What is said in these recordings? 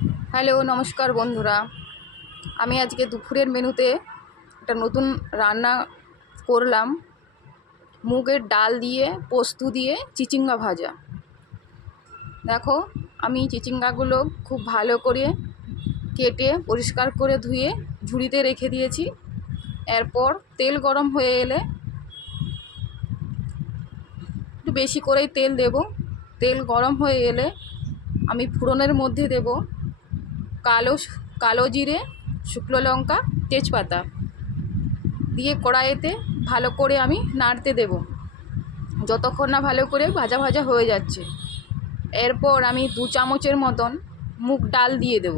Hello, নমস্কার বন্ধুরা। আমি আজকে দুপুরের মেনুতে একটা নতুন রান্না করলাম। মুগের ডাল দিয়ে পোস্ত দিয়ে চিচিঙ্গা ভাজা। দেখো, আমি চিচিঙ্গাগুলো খুব ভালো করে কেটে পরিষ্কার করে ধুয়ে ঝুড়িতে রেখে দিয়েছি। এরপর তেল গরম হয়ে এলে একটু বেশি করেই তেল দেব। তেল গরম হয়ে এলে আমি ফোড়নের মধ্যে দেব কালো কালো জিরে, শুকনো লঙ্কা, তেজপাতা দিয়ে কড়াইতে ভালো করে আমি নাড়তে দেব যতক্ষণ না ভালো করে ভাজা ভাজা হয়ে যাচ্ছে। এরপর আমি 2 চামচের মতন মুগ ডাল দিয়ে দেব।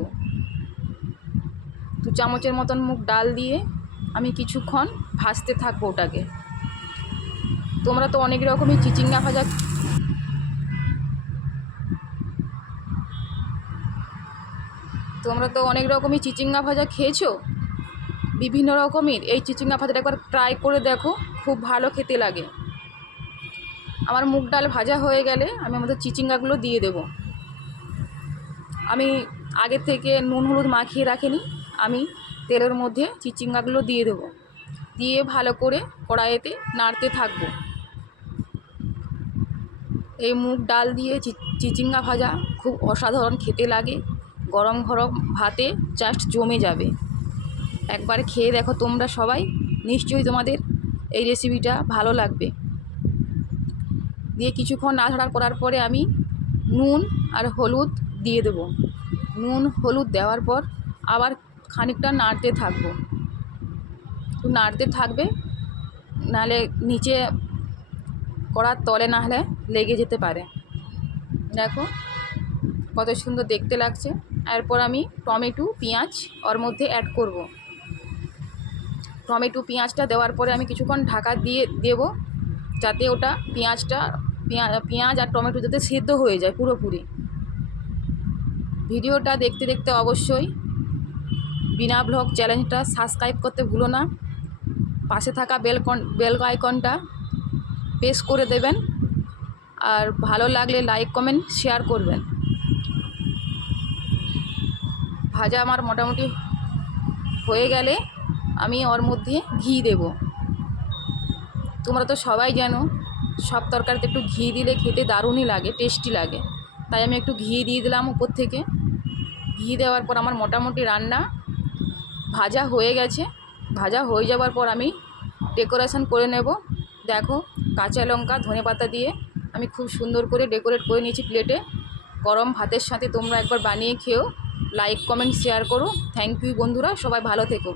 2 চামচের মতন মুগ ডাল দিয়ে আমি কিছুক্ষণ ভাজতে থাকবো ওটাকে। তোমরা তো অনেক রকমই চিচিঙ্গা ভাজা খেয়েছো। বিভিন্ন রকমের এই চিচিঙ্গা ভাজাটা একবার ট্রাই করে দেখো, খুব ভালো খেতে লাগে। আমার মুগ ডাল ভাজা হয়ে গেলে আমি আমাদের চিচিঙ্গাগুলো দিয়ে দেব। আমি আগে থেকে নুন হলুদ মাখিয়ে রাখিনি, আমি তেলের মধ্যে চিচিঙ্গাগুলো দিয়ে দেব। দিয়ে ভালো করে কড়াইতে নাড়তে থাকবো। এই মুগ ডাল দিয়ে চিচিঙ্গা ভাজা খুব অসাধারণ খেতে লাগে। গরম গরম ভাতে জাস্ট জমে যাবে। একবার খেয়ে দেখো তোমরা সবাই, নিশ্চয়ই তোমাদের এই রেসিপিটা ভালো লাগবে। দিয়ে কিছুক্ষণ নাড়াচাড়া করার পরে আমি নুন আর হলুদ দিয়ে দেব। নুন হলুদ দেওয়ার পর আবার খানিকটা নাড়তে থাকবো। একটু নাড়তে থাকবে, নাহলে নিচে কড়ার তলে না হলে লেগে যেতে পারে। দেখো কত সুন্দর দেখতে লাগছে। এরপর আমি টমেটো পেঁয়াজ ওর মধ্যে অ্যাড করব। টমেটো পেঁয়াজটা দেওয়ার পরে আমি কিছুক্ষণ ঢাকা দিয়ে দেব, যাতে ওটা পেঁয়াজ আর টমেটো যাতে সেদ্ধ হয়ে যায় পুরোপুরি। ভিডিওটা দেখতে দেখতে অবশ্যই বিনা ব্লগ চ্যানেলটা সাবস্ক্রাইব করতে ভুলো না। পাশে থাকা বেল আইকনটা প্রেস করে দেবেন। আর ভালো লাগলে লাইক কমেন্ট শেয়ার করবেন। ভাজা আমার মোটামুটি হয়ে গেলে আমি ওর মধ্যে ঘি দেব। তোমরা তো সবাই জানো, সব তরকারিতে একটু ঘি দিলে খেতে দারুণই লাগে, টেস্টি লাগে। তাই আমি একটু ঘি দিয়ে দিলাম উপর থেকে। ঘি দেওয়ার পর আমার মোটামুটি রান্না ভাজা হয়ে গেছে। ভাজা হয়ে যাওয়ার পর আমি ডেকোরেশন করে নেব। দেখো, কাঁচা লঙ্কা ধনেপাতা দিয়ে আমি খুব সুন্দর করে ডেকোরেট করে নিয়েছি প্লেটে। গরম ভাতের সাথে তোমরা একবার বানিয়ে খেও। লাইক কমেন্ট শেয়ার করো। থ্যাংক ইউ বন্ধুরা, সবাই ভালো থেকো।